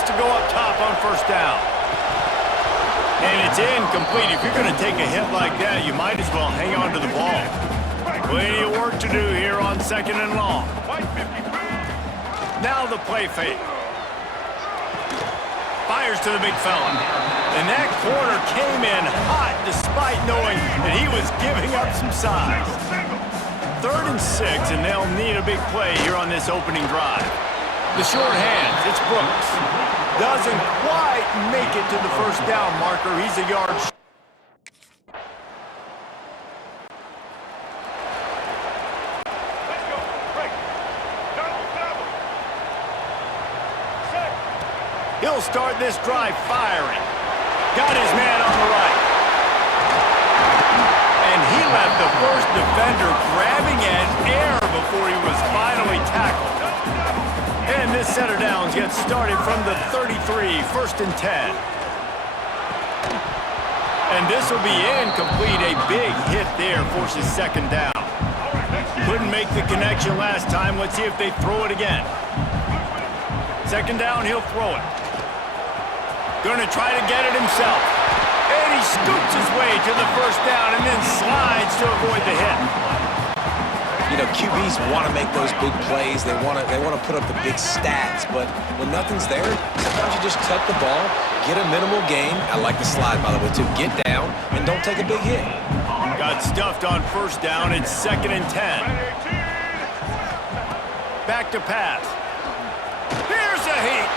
wants to go up top on first down. And it's incomplete. If you're going to take a hit like that, you might as well hang on to the ball. Plenty of work to do here on 2nd and long. Now the play fake. Fires to the big fella. And that corner came in hot despite knowing that he was giving up some size. 3rd and 6, and they'll need a big play here on this opening drive. The short hands, it's Brooks. Doesn't quite make it to the first down marker. He's a yard short. He'll start this drive firing. Got his man on the right. And he left the first defender grabbing at air before he was finally tackled. And this set of downs gets started from the 33, 1st and 10. And this will be incomplete. A big hit there forces 2nd down. Couldn't make the connection last time. Let's see if they throw it again. 2nd down, he'll throw it. Gonna try to get it himself. And he scoots his way to the first down and then slides to avoid the hit. You know, QBs want to make those big plays. They want to put up the big stats. But when nothing's there, sometimes you just tuck the ball, get a minimal gain. I like the slide, by the way, too. Get down and don't take a big hit. Got stuffed on first down. It's 2nd and 10. Back to pass. Here's a heat.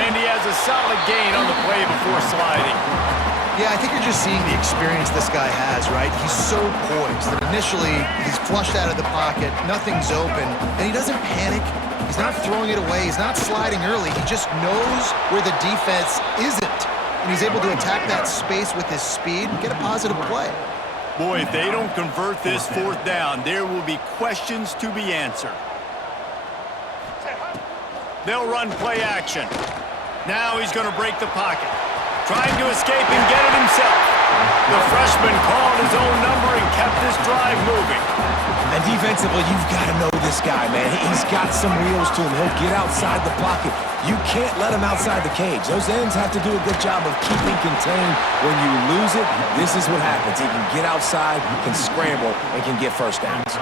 And he has a solid gain on the play before sliding. Yeah, I think you're just seeing the experience this guy has, right? He's so poised that initially he's flushed out of the pocket, nothing's open, and he doesn't panic. He's not throwing it away. He's not sliding early. He just knows where the defense isn't, and he's able to attack that space with his speed and get a positive play. Boy, if they don't convert this 4th down, there will be questions to be answered. They'll run play action. Now he's going to break the pocket. Trying to escape and get it himself. The freshman called his own number and kept this drive moving. And defensively, you've got to know this guy, man. He's got some wheels to him. He'll get outside the pocket. You can't let him outside the cage. Those ends have to do a good job of keeping contained. When you lose it, this is what happens. He can get outside, can scramble, and can get first downs.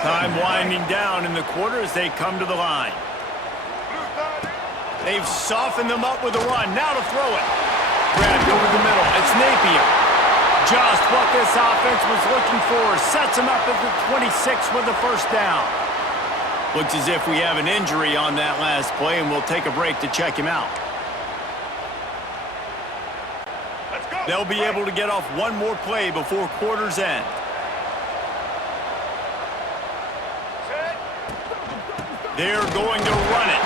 Time winding down in the quarter as they come to the line. They've softened them up with a run. Now to throw it. Grabbed over the middle. It's Napier. Just what this offense was looking for. Sets him up at the 26 with the first down. Looks as if we have an injury on that last play, and we'll take a break to check him out. They'll be able to get off one more play before quarter's end. They're going to run it.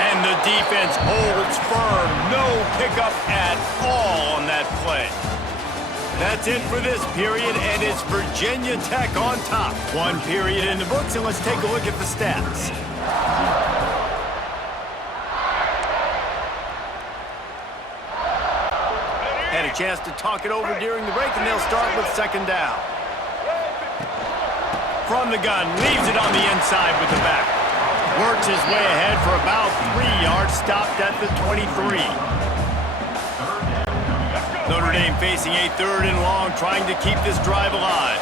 And the defense holds firm. No pickup at all on that play. That's it for this period, and it's Virginia Tech on top. One period in the books, and let's take a look at the stats. Had a chance to talk it over during the break, and they'll start with 2nd down. From the gun, leaves it on the inside with the back. Works his way ahead for about 3 yards, stopped at the 23. Notre Dame facing a 3rd and long, trying to keep this drive alive.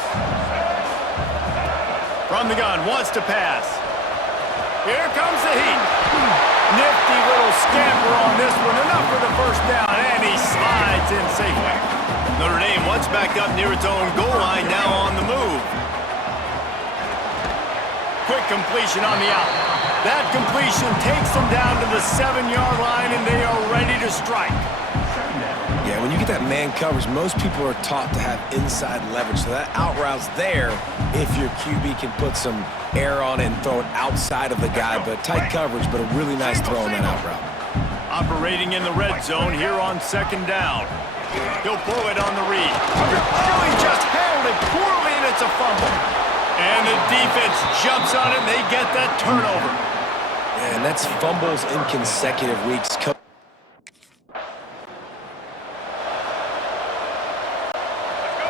From the gun, wants to pass. Here comes the heat. Nifty little scamper on this one, enough for the first down, and he slides in safely. Notre Dame once back up near its own goal line, now on the move. Quick completion on the out. That completion takes them down to the 7-yard line, and they are ready to strike. Yeah, when you get that man coverage, most people are taught to have inside leverage. So that out route's there if your QB can put some air on it and throw it outside of the guy. But tight coverage, but a really nice throw on that out route. Operating in the red zone here on 2nd down. He'll pull it on the read. Oh, he just handled it poorly, and it's a fumble. And the defense jumps on it, and they get that turnover. Yeah, and that's fumbles in consecutive weeks.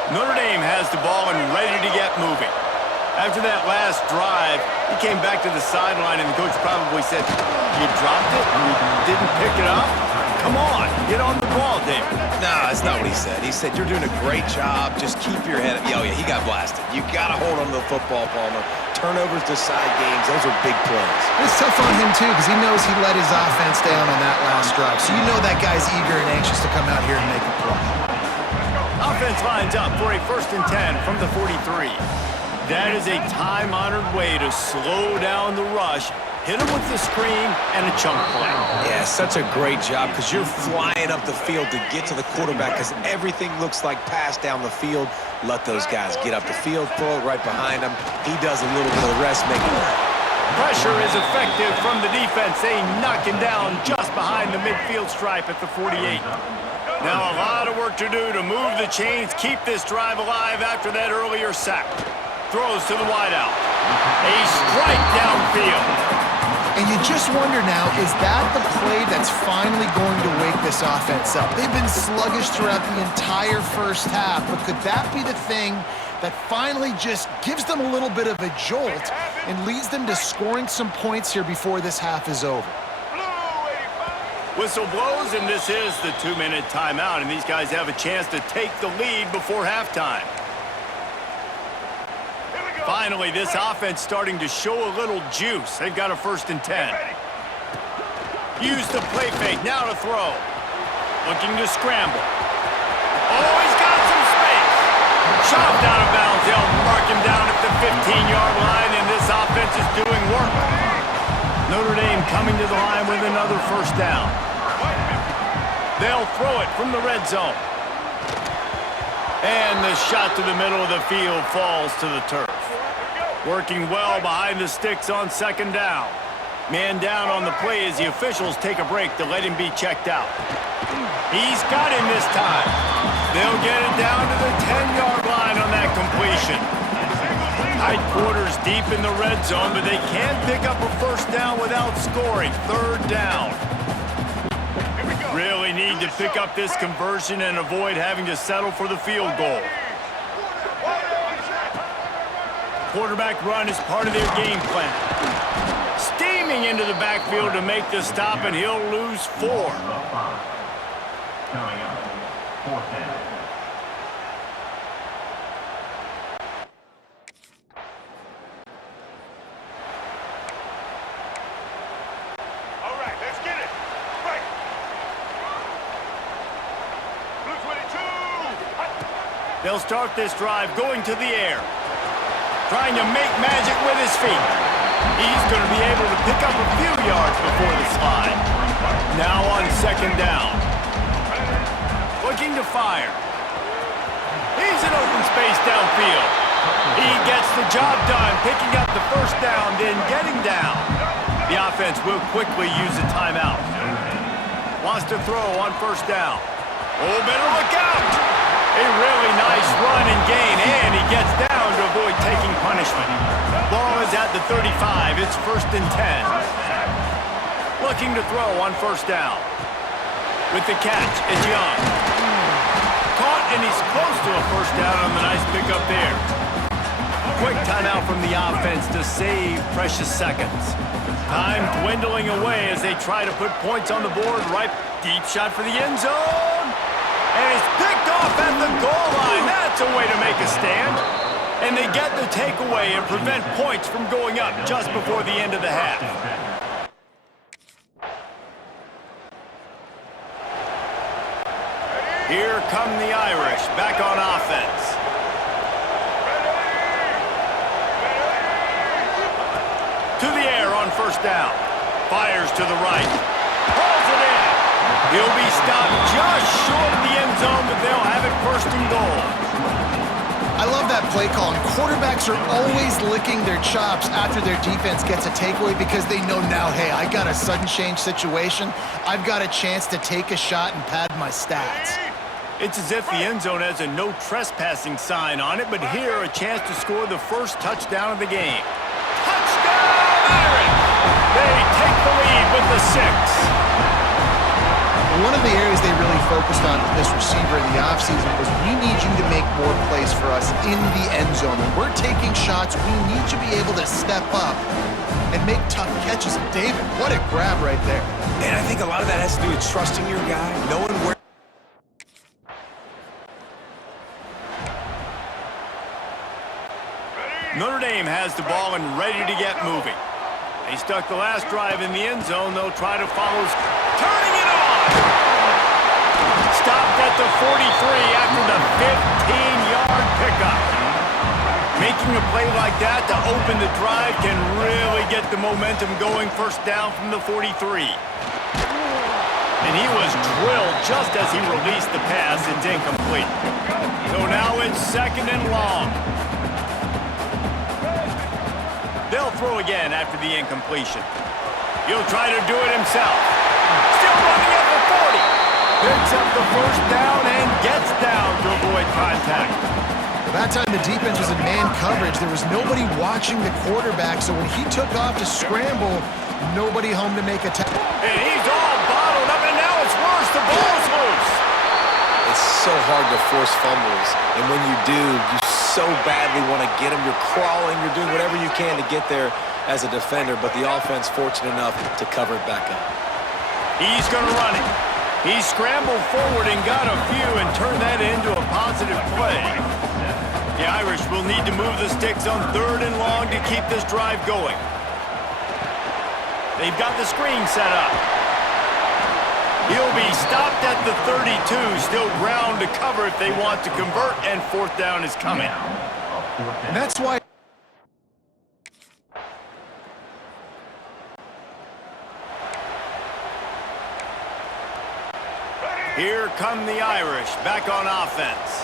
Notre Dame has the ball and ready to get moving. After that last drive, he came back to the sideline, and the coach probably said, "You dropped it? You didn't pick it up? Come on, get on the ball, David." No, that's not what he said. He said, "You're doing a great job. Just keep your head up." Oh, yeah, he got blasted. You got to hold on to the football, Palmer. Turnovers decide games. Those are big plays. It's tough on him, too, because he knows he let his offense down on that last drive. So you know that guy's eager and anxious to come out here and make a play. Offense lines up for a 1st and 10 from the 43. That is a time-honored way to slow down the rush, hit him with the screen, and a chunk play. Yeah, such a great job because you're flying up the field to get to the quarterback because everything looks like pass down the field. Let those guys get up the field, throw it right behind him. He does a little bit of the rest, make it work. Pressure is effective from the defense. They knock him down just behind the midfield stripe at the 48. Now a lot of work to do to move the chains, keep this drive alive after that earlier sack. Throws to the wideout. A strike downfield. And you just wonder now, is that the play that's finally going to wake this offense up? They've been sluggish throughout the entire first half, but could that be the thing that finally just gives them a little bit of a jolt and leads them to scoring some points here before this half is over? Whistle blows, and this is the 2-minute timeout, and these guys have a chance to take the lead before halftime. Finally, this offense starting to show a little juice. They've got a 1st and 10. Use the play fake, now to throw. Looking to scramble. Oh, he's got some space. Chopped out of bounds. They'll mark him down at the 15-yard line, and this offense is doing work. Notre Dame coming to the line with another 1st down. They'll throw it from the red zone. And the shot to the middle of the field falls to the turf. Working well behind the sticks on 2nd down. Man down on the play as the officials take a break to let him be checked out. He's got him this time. They'll get it down to the 10-yard line on that completion. Tight quarters deep in the red zone, but they can't pick up a 1st down without scoring. 3rd down. Really need to pick up this conversion and avoid having to settle for the field goal. Quarterback run is part of their game plan. Steaming into the backfield to make the stop, and he'll lose 4. Coming up, 4th down. All right, let's get it. Right. Blue 22. They'll start this drive going to the air. Trying to make magic with his feet. He's going to be able to pick up a few yards before the slide. Now on 2nd down. Looking to fire. He's in open space downfield. He gets the job done, picking up the 1st down, then getting down. The offense will quickly use a timeout. Wants to throw on 1st down. Oh, better look out. A really nice run and gain, and he gets down to avoid taking punishment. Ball is at the 35. It's 1st and 10. Looking to throw on 1st down. With the catch is Young. Caught, and he's close to a 1st down on the nice pickup there. Quick timeout from the offense to save precious seconds. Time dwindling away as they try to put points on the board. Right, deep shot for the end zone. And it's picked off at the goal line. That's a way to make a stand. And they get the takeaway and prevent points from going up just before the end of the half. Here come the Irish back on offense. To the air on 1st down. Fires to the right. Pulls it in. He'll be stopped just short of the end zone, but they'll have it 1st and goal. I love that play call, and quarterbacks are always licking their chops after their defense gets a takeaway because they know now, hey, I got a sudden change situation. I've got a chance to take a shot and pad my stats. It's as if the end zone has a no trespassing sign on it, but here a chance to score the 1st touchdown of the game. Touchdown, Irish! They take the lead with the 6. One of the areas they really focused on with this receiver in the offseason was we need you to make more plays for us in the end zone. When we're taking shots, we need you to be able to step up and make tough catches. And David, what a grab right there. And I think a lot of that has to do with trusting your guy, knowing where. Notre Dame has the ball and ready to get moving. They stuck the last drive in the end zone. They'll try to follow. Turning it on! Stopped at the 43 after the 15-yard pickup. Making a play like that to open the drive can really get the momentum going. First down from the 43. And he was drilled just as he released the pass. It's incomplete. So now it's second and long. They'll throw again after the incompletion. He'll try to do it himself. Still running at the 40. Picks up the first down and gets down to avoid contact. That time the defense was in man coverage. There was nobody watching the quarterback, so when he took off to scramble, nobody home to make a tackle. And he's all bottled up, and now it's worse. The ball's loose. It's so hard to force fumbles, and when you do, you so badly want to get them. You're crawling, you're doing whatever you can to get there as a defender, but the offense fortunate enough to cover it back up. He's going to run it. He scrambled forward and got a few and turned that into a positive play. The Irish will need to move the sticks on third and long to keep this drive going. They've got the screen set up. He'll be stopped at the 32, still ground to cover if they want to convert, and fourth down is coming. And that's why here come the Irish back on offense.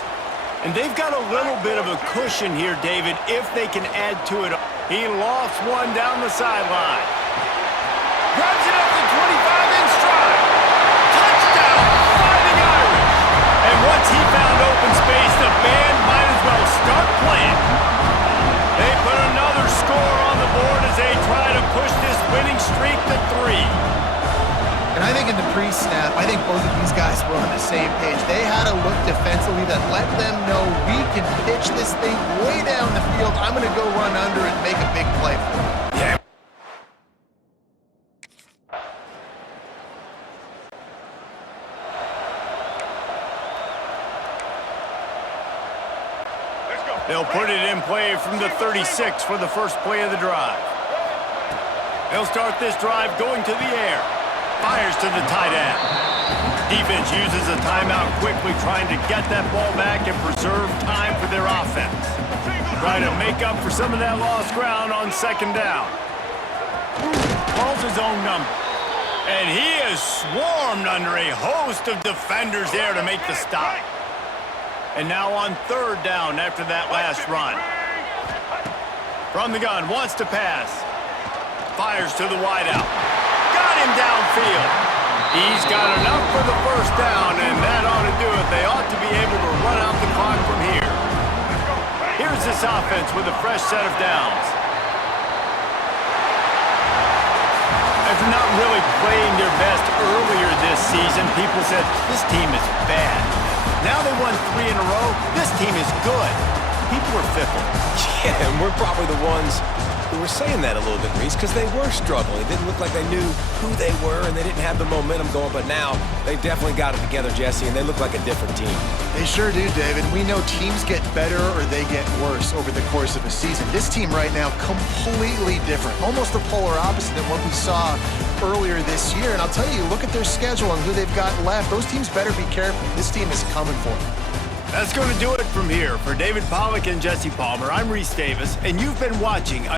And they've got a little bit of a cushion here, David, if they can add to it. He lost one down the sideline. Grabs it up to 25 in stride. Touchdown, Fighting Irish. And once he found open space, the band might as well start playing. They put another score on the board as they try to push this winning streak to 3. And I think in the pre-snap, I think both of these guys were on the same page. They had a look defensively that let them know we can pitch this thing way down the field. I'm going to go run under and make a big play for it. Yeah. Let's go. They'll put it in play from the 36 for the first play of the drive. They'll start this drive going to the air. Fires to the tight end. Defense uses a timeout quickly, trying to get that ball back and preserve time for their offense. Trying to make up for some of that lost ground on second down. Calls his own number. And he is swarmed under a host of defenders there to make the stop. And now on third down after that last run. From the gun, wants to pass. Fires to the wideout. Got him downfield. He's got enough for the first down, and that ought to do it. They ought to be able to run out the clock from here. Here's this offense with a fresh set of downs. After not really playing their best earlier this season, people said, this team is bad. Now they won 3 in a row. This team is good. People are fickle. Yeah, and we're probably the ones who were saying that a little bit, Reese, because they were struggling. It didn't look like they knew who they were, and they didn't have the momentum going. But now they've definitely got it together, Jesse, and they look like a different team. They sure do, David. We know teams get better or they get worse over the course of a season. This team right now, completely different. Almost the polar opposite than what we saw earlier this year. And I'll tell you, look at their schedule and who they've got left. Those teams better be careful. This team is coming for them. That's going to do it from here. For David Pollack and Jesse Palmer, I'm Reese Davis, and you've been watching